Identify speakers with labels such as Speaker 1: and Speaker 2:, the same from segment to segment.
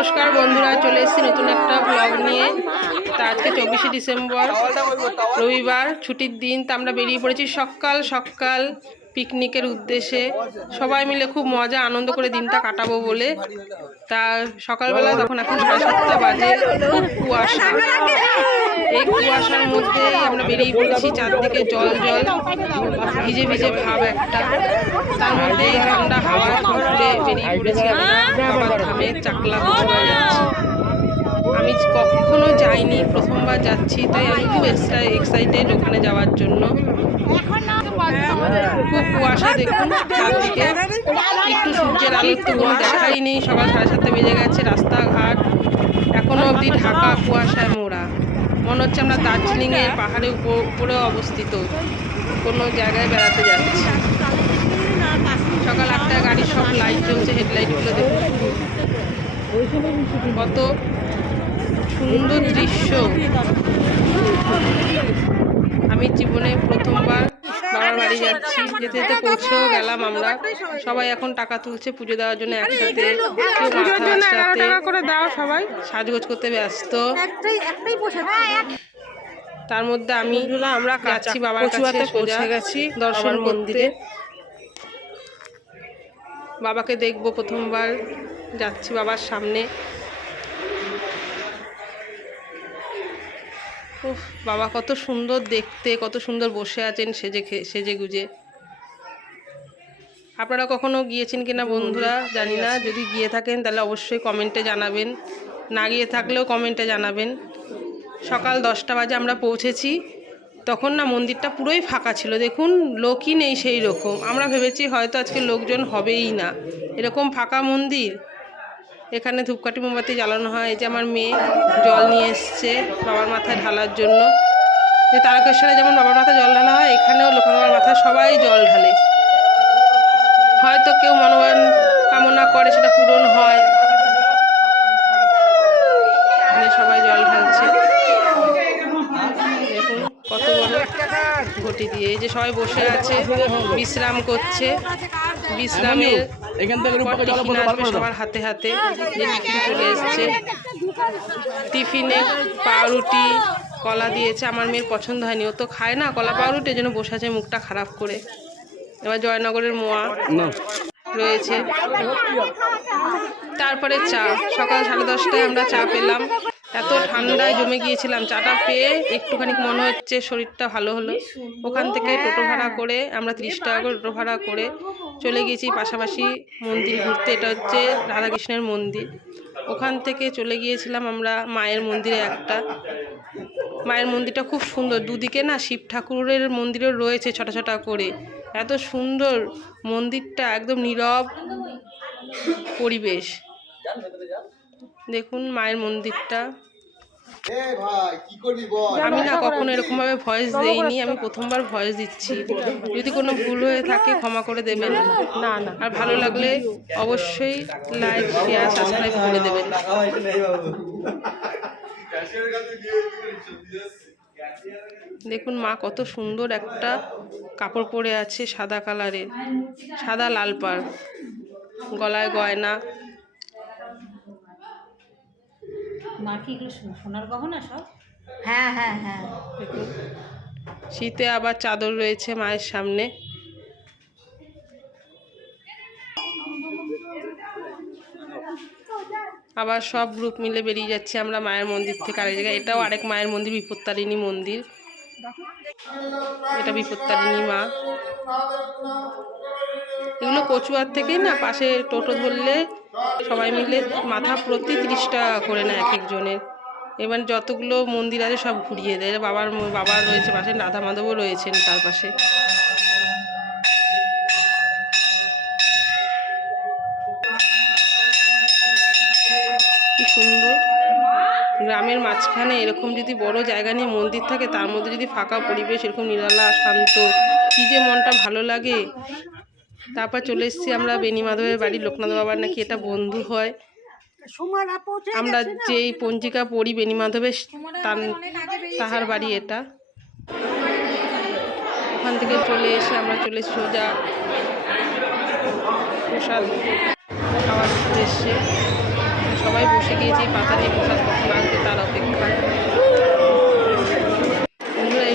Speaker 1: নমস্কার বন্ধুরা, চলে এসেছি নতুন একটা ব্লগ নিয়ে। তা আজকে চব্বিশে ডিসেম্বর, রবিবার, ছুটির দিন, তা আমরা বেরিয়ে পড়েছি সকাল সকাল। পিকনিকের উদ্দেশ্যে সবাই মিলে খুব মজা, আনন্দ করে দিনটা কাটাবো বলে। তা সকালবেলা তখন এখন সাড়ে সাতটা বাজে, খুব কুয়াশা। এই কুয়াশার মধ্যেই আমরা বেরিয়ে পড়েছি, চারদিকে জল জল, ভিজে ভিজে ভাব একটা। তার মধ্যে ঠান্ডা হাওয়া ঘুরে বেরিয়ে পড়েছি আমরা। ধামে চাকলা যাচ্ছি। আমি কখনো যাইনি, প্রথমবার যাচ্ছি, তাই আমি খুব এক্সাইটেড ওখানে যাওয়ার জন্য। খুব কুয়াশা দেখুন, চারদিকে একটু সূর্যের নেই, সকাল সাড়ে সাতটা বেজে গেছে, রাস্তাঘাট। এখনও অবধি ঢাকা, কুয়াশায় মোড়া। মনে হচ্ছে আমরা দার্জিলিংয়ের পাহাড়ের উপরে অবস্থিত। কোনো জায়গায় বেড়াতে যাচ্ছি। সকাল আটটায় গাড়ির সব লাইট জ্বলছে হেডলাইটগুলো দেখুন। কত সুন্দর দৃশ্য। আমি জীবনে প্রথমবার বাবার বাড়ি যাচ্ছি যেতে যেতে পৌঁছেও গেলাম আমরা। সবাই এখন টাকা তুলছে পুজো দেওয়ার জন্য একসাথে কেউ মাথা একসাথে
Speaker 2: করে দাও সবাই।
Speaker 1: সাজগোজ করতে ব্যস্ত।
Speaker 3: একটাই একটাই পোশাক।
Speaker 1: তার মধ্যে আমি আমরা যাচ্ছি বাবার কাছে সোজা
Speaker 2: পৌঁছে গেছি
Speaker 1: দর্শন
Speaker 2: মন্দিরে।
Speaker 1: বাবাকে দেখব প্রথমবার যাচ্ছি বাবার সামনে। উফ বাবা কত সুন্দর দেখতে কত সুন্দর বসে আছেন সেজে খে- সেজে গুজে। আপনারা কখনো গিয়েছেন কিনা বন্ধুরা? জানি না যদি গিয়ে থাকেন তাহলে অবশ্যই কমেন্টে জানাবেন। না গিয়ে থাকলেও কমেন্টে জানাবেন। সকাল দশটা বাজে আমরা পৌঁছেছি। তখন না মন্দিরটা পুরোই ফাঁকা ছিল। দেখুন লোকই নেই সেই রকম আমরা ভেবেছি হয়তো আজকে লোকজন হবেই না। এরকম ফাঁকা মন্দির? এখানে ধূপকাঠি মোমবাতি জ্বালানো হয়। এই যে আমার মেয়ে জল নিয়ে এসছে বাবার মাথায় ঢালার জন্য। যে তারকেশ্বরে যেমন বাবার মাথায় জল ঢালা হয়, এখানেও লোক বাবার মাথায় সবাই জল ঢালে। হয়তো কেউ মনোবান কামনা করে সেটা পূরণ হয়। সবাই জল ঢালছে। কত বড় ঘটি দিয়ে। এই যে সবাই বসে আছে বিশ্রাম করছে। বিশ্রামের টিফিন আসবে সবার হাতে হাতে যে টিফিন চলে এসছে। টিফিনে পাউরুটি কলা দিয়েছে। আমার মেয়ের পছন্দ হয়নি। ও তো খায় না কলা পাউরুটি জন্য বসে আছে মুখটা খারাপ করে। এবার জয়নগরের মোয়া রয়েছে। তারপরে চা। সকাল সাড়ে দশটায় আমরা চা পেলাম। এত ঠান্ডায় জমে গিয়েছিলাম, চাটা পেয়ে একটুখানি মনে হচ্ছে শরীরটা ভালো হলো। ওখান থেকে টোটো ভাড়া করে আমরা তিরিশ টাকা করে টোটো ভাড়া করে চলে গেছি পাশাপাশি মন্দির ঘুরতে। এটা হচ্ছে রাধাকৃষ্ণের মন্দির। ওখান থেকে চলে গিয়েছিলাম আমরা মায়ের মন্দিরে একটা। মায়ের মন্দিরটা খুব সুন্দর। দুদিকে না শিব ঠাকুরের মন্দিরও রয়েছে ছোটা ছোটা করে। এত সুন্দর মন্দিরটা একদম নীরব পরিবেশ। দেখুন মায়ের মন্দিরটা। আমি না কখনো এরকমভাবে ভয়েস দেইনি আমি প্রথমবার ভয়েস দিচ্ছি। যদি কোনো ভুল হয়ে থাকে ক্ষমা করে দেবেন। না না। আর ভালো লাগলে অবশ্যই লাইক শেয়ার সাবস্ক্রাইব করে দেবেন। দেখুন মা কত সুন্দর একটা কাপড় পরে আছে সাদা কালারের সাদা লাল পাড় গলায় গয়না।
Speaker 3: মা কি এগুলো সোনার গহনা সব? হ্যাঁ হ্যাঁ হ্যাঁ।
Speaker 1: শীতে আবার চাদর রয়েছে মায়ের সামনে। আবার সব গ্রুপ মিলে বেরিয়ে যাচ্ছি আমরা মায়ের মন্দির থেকে আরেক জায়গায়। এটাও আরেক মায়ের মন্দির বিপত্তারিণী মন্দির। এটা বিপত্তারিণী মা। এগুলো কচুয়ার থেকেই না পাশে টোটো ধরলে সবাই মিলে মাথা প্রতি তিরিশ টাকা করে নেয় এক একজনের। এবার যতগুলো মন্দির আছে সব ঘুরিয়ে দেয়। বাবার বাবার রয়েছে পাশে রাধা মাধবও রয়েছেন তার পাশে। কি সুন্দর। গ্রামের মাঝখানে এরকম যদি বড় জায়গা নিয়ে মন্দির থাকে, তার মধ্যে যদি ফাঁকা পরিবেশ, এরকম নিরালা, শান্ত, কী যে মনটা ভালো লাগে। তারপর চলে এসেছি আমরা বেনি মাধবের বাড়ি লোকনাথ বাবার নাকি এটা বন্ধু হয়। আমরা যেই পঞ্জিকা পড়ি বেনি মাধবের তাহার বাড়ি এটা। ওখান থেকে চলে এসে আমরা চলে এসেছি সোজা প্রসাদ খাওয়ার উদ্দেশ্যে। সবাই বসে গিয়েছি পাতা নিয়ে প্রসাদ কখন আসবে তার অপেক্ষা। বন্ধুরা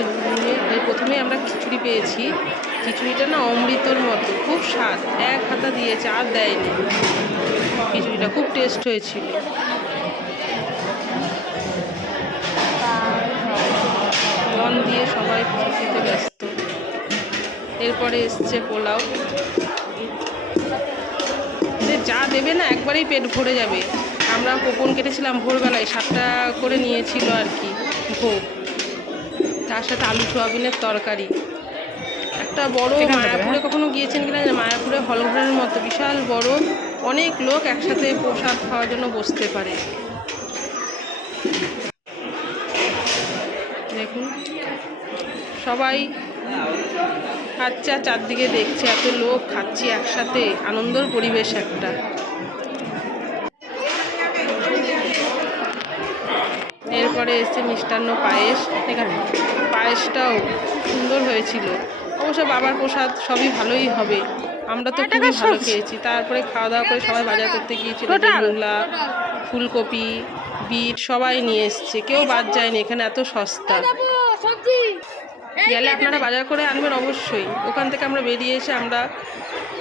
Speaker 1: এই প্রথমে আমরা খিচুড়ি পেয়েছি। খিচুড়িটা না অমৃতর মতো, খুব স্বাদ। এক হাতা দিয়েছে আর দেয়নি। খিচুড়িটা খুব টেস্ট হয়েছিল। মন দিয়ে সবাই খেতে ব্যস্ত। এরপরে এসছে পোলাও। যে দেবে না, একবারেই পেট ভরে যাবে। আমরা কোপন কেটেছিলাম ভোরবেলায়, সাতটা করে নিয়েছিল আর কি ভোগ। তার সাথে আলু সোয়াবিনের তরকারি। একটা বড় মায়াপুরে কখনো গিয়েছেন কিনা মায়াপুরে হলঘরের মতো বিশাল বড় অনেক লোক একসাথে প্রসাদ খাওয়ার জন্য বসতে পারে। দেখুন সবাই খাচ্ছে আর চারদিকে দেখছে এত লোক খাচ্ছি একসাথে আনন্দর পরিবেশ একটা। এরপরে এসছে মিষ্টান্ন পায়েস। এখানে। পায়েসটাও সুন্দর হয়েছিল। অবশ্য বাবার প্রসাদ সবই ভালোই হবে। আমরা তো খুবই ভালো খেয়েছি। তারপরে খাওয়া দাওয়া করে সবাই বাজার করতে গিয়েছিল মূলা ফুলকপি বিট সবাই নিয়ে এসছে। কেউ বাদ যায়নি এখানে এত সস্তা। গেলে আপনারা বাজার করে আনবেন অবশ্যই। ওখান থেকে আমরা বেরিয়ে এসে আমরা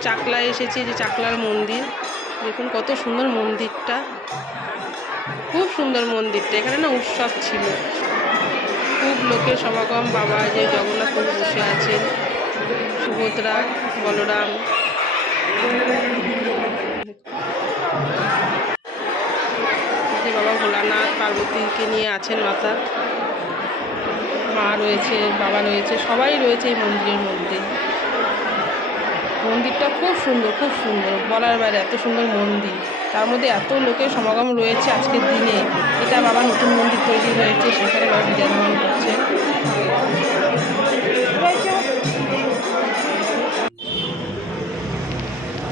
Speaker 1: চাকলায় এসেছি যে চাকলার মন্দির। দেখুন কত সুন্দর মন্দিরটা। খুব সুন্দর মন্দিরটা। এখানে না উৎসব ছিল। খুব লোকের সমাগম বাবা যে জগন্নাথ বসে আছেন। সুভদ্রা বলরাম। বাবা ভোলানাথ পার্বতীকে নিয়ে আছেন মাতা। মা রয়েছে, বাবা রয়েছে, সবাই রয়েছে এই মন্দিরের মধ্যে। মন্দিরটা খুব সুন্দর খুব সুন্দর। বলার বাইরে এত সুন্দর মন্দির। তার মধ্যে এত লোকের সমাগম রয়েছে আজকের দিনে। এটা বাবা নতুন মন্দির তৈরি হয়েছে, সেখানে বাবা বিরাজমান করছে।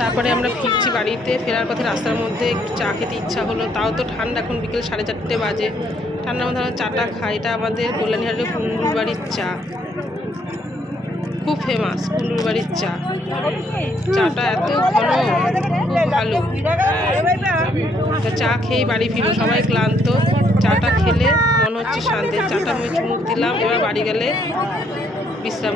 Speaker 1: তারপরে আমরা ফিরছি বাড়িতে, ফেরার পথে রাস্তার মধ্যে একটু চা খেতে ইচ্ছা হলো। তাও তো ঠান্ডা, এখন বিকেল সাড়ে চারটে বাজে। ঠান্ডার মধ্যে আমরা চাটা খাই। এটা আমাদের কল্যাণীহাটের কুন্ডুর বাড়ির চা। খুব ফেমাস কুন্ডুর বাড়ির চা। চাটা এত ঘন খুব ভালো। চা খেয়ে বাড়ি ফিরো সবাই ক্লান্ত। চাটা খেলে মনে হচ্ছে শান্তি চাটা আমি চুমুক দিলাম। এবার বাড়ি গেলে বিশ্রাম